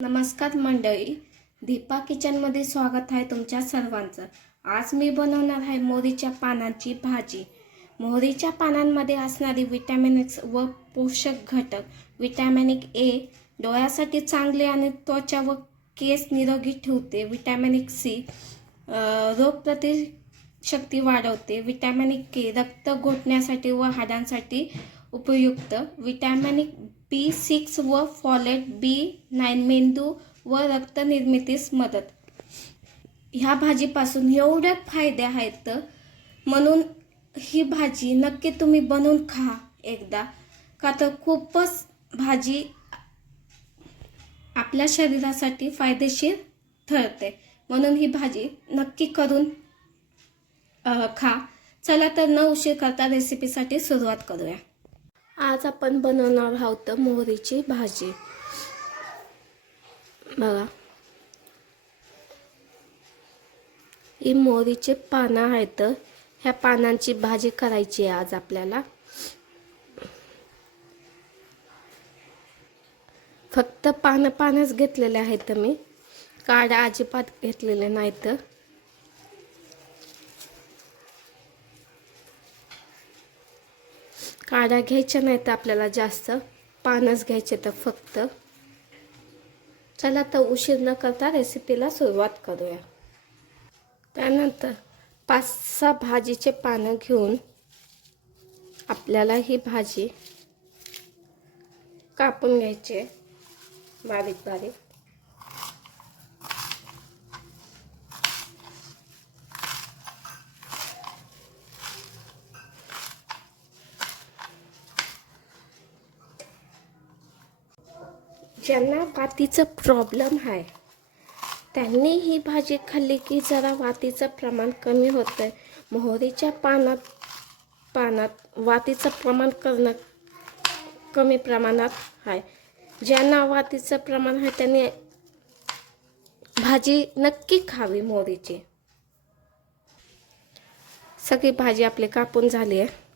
नमस्कार मंडळी, दीपा किचनमध्ये स्वागत आहे तुमच्या सर्वांचं। आज मी बनवणार आहे मोहरीच्या पानांची भाजी। मोहरीच्या पानांमध्ये असणारी विटॅमिन एक्स व पोषक घटक विटॅमिन ए डोळ्यासाठी चांगले आणि त्वचा व केस निरोगी ठेवते। विटॅमिन सी रोगप्रतिशक्ती वाढवते। विटॅमिन के रक्त गोठण्यासाठी व हाडांसाठी उपयुक्त। विटॅमिन B6 व फॉलेट B9 मेंदू व रक्त निर्मितीस मदत। ह्या भाजीपासून एवढे फायदे आहेत, म्हणून ही भाजी नक्की तुम्ही बनवून खा एकदा, का तर खूपच भाजी आपल्या शरीरासाठी फायदेशीर ठरते। म्हणून ही भाजी नक्की करून खा। चला तर न उशीर करता रेसिपीसाठी सुरुवात करूया। आज आपण बनवणार आहोत मोहरीची भाजी। बघा, ही मोहरीचे पानं आहेत। ह्या पानांची भाजी करायची आहे आज आपल्याला। फक्त पानच घेतलेले आहेत मी, काड्या अजिबात घेतलेले नाहीत। काड्या घ्यायच्या नाहीत आपल्याला, जास्त पानच घ्यायचे तर फक्त। चला तर उशीर न करता रेसिपीला सुरुवात करूया। त्यानंतर 5-6 भाजीचे पानं घेऊन आपल्याला ही भाजी कापून घ्यायची बारीक बारीक। ज्यांना वातीचा प्रॉब्लेम आहे त्यांनी ही भाजी खाल्ली की जरा वातीचं प्रमाण कमी होतं। मोहरीच्या पानात वातीचं प्रमाण कमी प्रमाणात आहे। ज्यांना वातीचं प्रमाण आहे त्यांनी भाजी नक्की खावी मोहरीची। सगळी भाजी आपली कापून झाली आहे।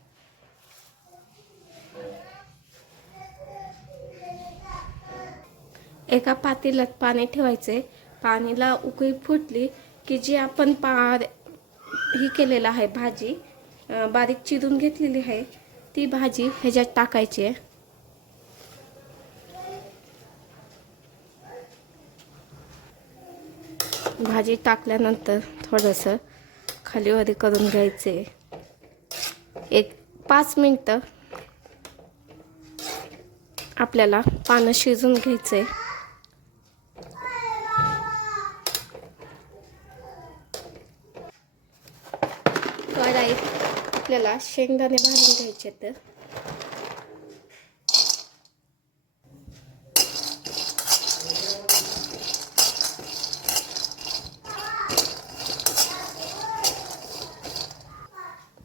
एका पातेल्यात पाणी ठेवायचे। पाणीला उकळी फुटली की जी आपण ही केलेला आहे भाजी, बारीक चिरून घेतलेली आहे, ती भाजी ह्याच्यात टाकायची आहे। भाजी टाकल्यानंतर थोडंसं खालीवरी करून घ्यायचे। एक 5 मिनिटं आपल्याला पानं शिजून घ्यायचे। कढईत आपल्याला शेंगदाणे भाजून घ्यायचे। तर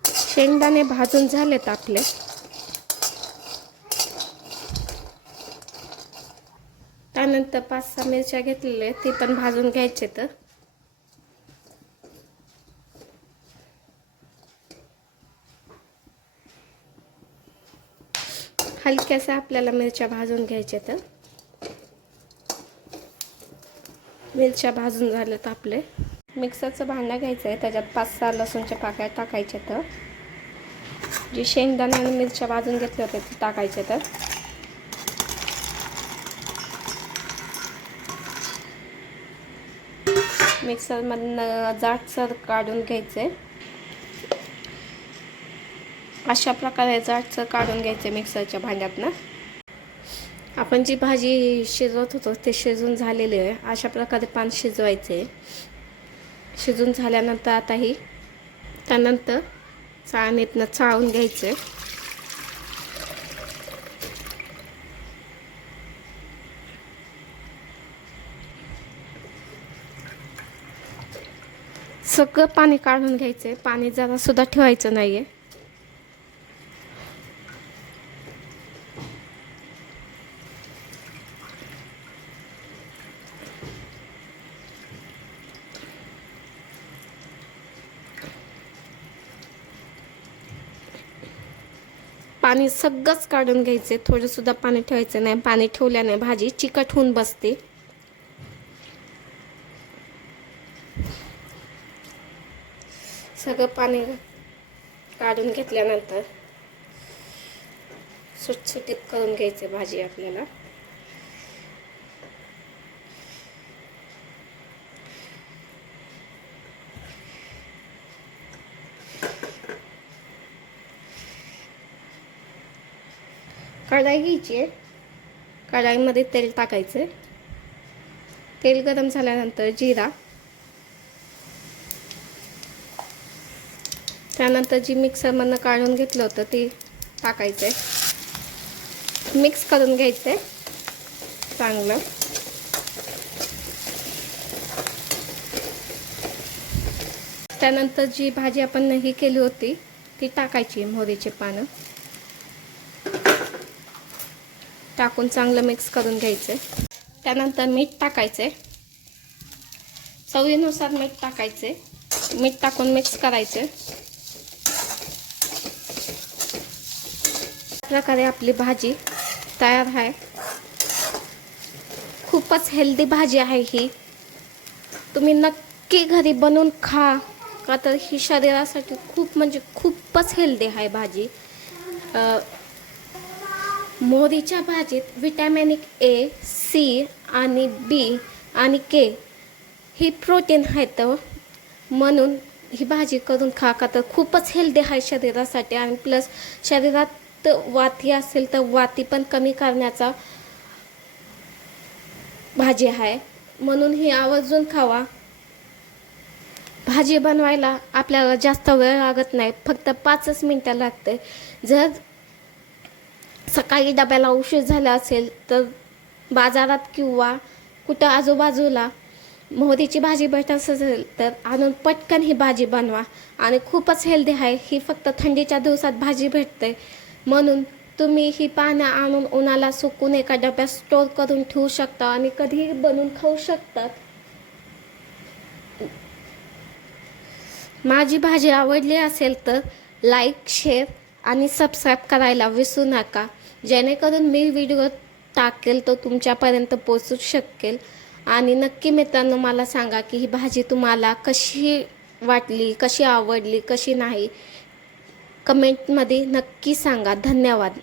शेंगदाणे भाजून झालेत आपले। त्यानंतर 5-6 मिरच्या घेतलेले, ते पण भाजून घ्यायचे। तर हलक्यासा आपल्याला मिरच्या भाजून घ्यायच्या। तर मिरच्या भाजून झाल्यात आपले। मिक्सरचं भांडं घ्यायचं आहे, त्याच्यात 5-6 लसूणच्या पाकळ्या टाकायच्या। तर जे शेंगदाणे आणि मिरच्या भाजून घेतले होते ते टाकायचे। तर मिक्सरमधनं जाडसर काढून घ्यायचे। अशा प्रकारे जाडसर काढून घ्यायचे मिक्सरच्या भांड्यातनं। आपण जी भाजी शिजवत होतो ते शिजून झालेले आहे। अशा प्रकारे पान शिजवायचे। शिजून झाल्यानंतर आता त्यानंतर चाळणीतनं चाळून घ्यायचे। सगळं पाणी काढून घ्यायचे, पाणी जरा सुद्धा ठेवायचं नाहीये। पाणी सगळंच काढून घ्यायचे, थोडं सुद्धा पाणी ठेवायचं नाही। पाणी ठेवल्याने भाजी चिकट होऊन बसते। सगळं पाणी काढून घेतल्यानंतर सुटसुटीत करून घ्यायचे भाजी आपल्याला. कढाई घ्यायची आहे, कढाईमध्ये तेल टाकायचं. तेल गरम झाल्यानंतर जिरा, त्यानंतर जी मिक्सरमधनं काढून घेतलं होतं ते टाकायचं आहे. मिक्स करून घ्यायचं आहे चांगलं. त्यानंतर जी भाजी आपण ही केली होती ती टाकायची. मोहरीचे पानं टाकून चांगलं मिक्स करून घ्यायचं. त्यानंतर मीठ टाकायचं, चवीनुसार मीठ टाकायचे. मीठ टाकून मिक्स करायचे. प्रकारे आपली भाजी तयार आहे. खूपच हेल्दी भाजी आहे ही. तुम्ही नक्की घरी बनवून खा, का तर ही शरीरासाठी खूप म्हणजे खूपच हेल्दी आहे भाजी. मोहरीच्या भाजीत विटॅमिन ए, सी आणि बी आणि के ही प्रोटीन आहेत, म्हणून ही भाजी करून खा, का तर खूपच हेल्दी आहे शरीरासाठी. आणि प्लस शरीरात वाती असेल तर वाती पण कमी करण्याचा भाजी आहे, म्हणून ही आवर्जून खावा. भाजी बनवायला आपल्याला जास्त वेळ लागत नाही, फक्त 5 मिनिटं लागते. जर सकाळी डब्याला उशीर झाला असेल तर बाजारात किंवा कुठं आजूबाजूला मोहरीची भाजी भेटत असेल तर आणून पटकन ही भाजी बनवा. आणि खूपच हेल्दी आहे ही. फक्त थंडीच्या दिवसात भाजी भेटते, म्हणून तुम्ही ही पानं आणून उन्हाला सुकून एका डब्यात स्टोर करून ठेवू शकता आणि कधीही बनवून खाऊ शकतात. माझी भाजी आवडली असेल तर लाईक, शेअर आणि सबस्क्राईब करायला विसरू नका, जेणेकरून मी व्हिडिओ टाकेल तो तुमच्यापर्यंत पोचू शकेल. आणि नक्की मित्रांनो मला सांगा की ही भाजी तुम्हाला कशी वाटली, कशी आवडली, कशी नाही. कमेंटमध्ये नक्की सांगा. धन्यवाद.